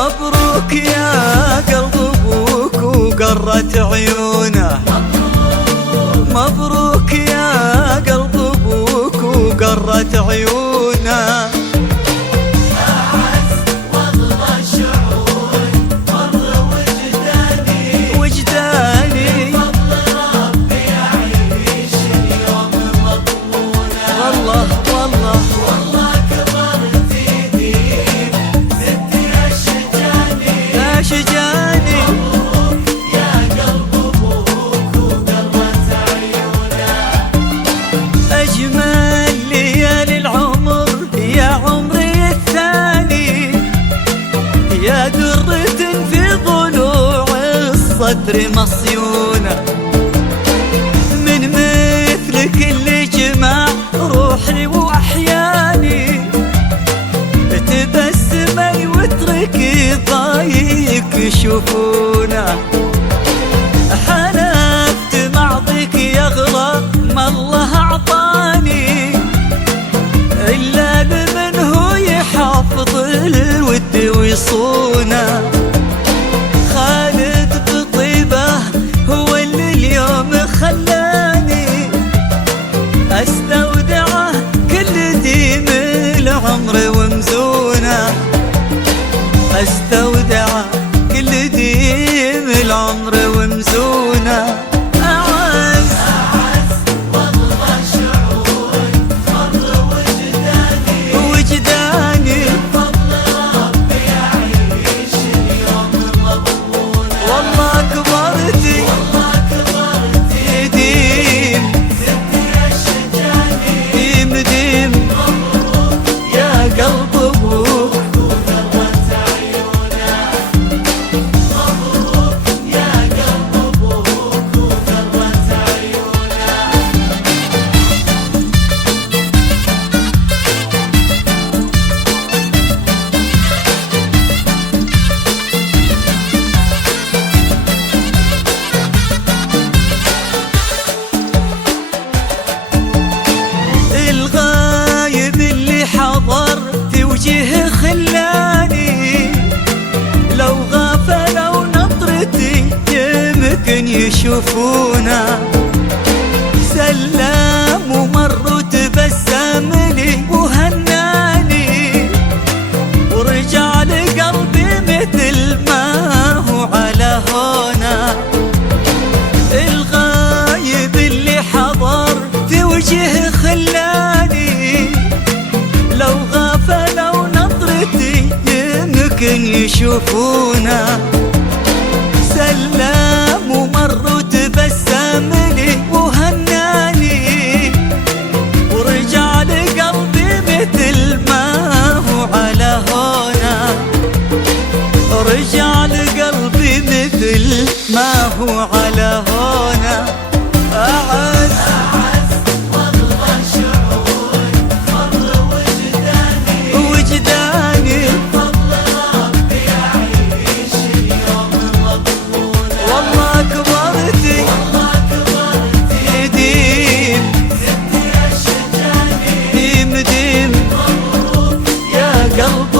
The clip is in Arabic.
مبروك يا قلب ابوك وقرت عيونه. مبروك يا قلب ابوك وقرت عيونه. أعز والله شعور مر وجداني بفضل ربي أعيش اليوم مضمونة. والله والله والله كبرت يديم ستي أشجاني. مبروك يا قلب أبوك وقرت عيونه. أجمل ليالي العمر يا عمري الثاني، يا درة في ضلوع الصدر مصيونة. من مثلك اللي جمع روحي وأحياني، تبسمي واتركي ضايق يشوفونه. حلفت معطيك يغلى ما الله أعطاني، إلا لمن هو يحافظ الود ويصونه. خالد بطيبه هو اللي اليوم خلاني أستودعه كل ديم العمر ومزونه. أستودعه كل ديم العمر ومزونه. أعز والله شعور مر وجداني بفضل ربي أعيش اليوم مضمونة. والله كبرتي ديم ديم ديم. مبروك يا قلب ابوك وقرت عيونه. مبروك يا قلب أبوك وقرت عيونه. الغايب اللي حضر في وجهه خلاني، لو غافلوا نظرتي يمكن يشوفونا. سلام ومر وتبسم لي وهناني، ورجع لقلبي مثل ما هو على هونا. الغايب اللي حضر في وجهه خلاني، لو غافلوا نظرتي يمكن يشوفونا. سلام ومر وتبسم لي وهناني، ورجع لقلبي مثل ما هو على هونا. رجع لقلبي مثل ما هو على هونا. أعز والله شعور مر وجداني بفضل ربي أعيش اليوم مضمونة. والله كبرتي ديم ستي ديم ديم. مبروك يا قلب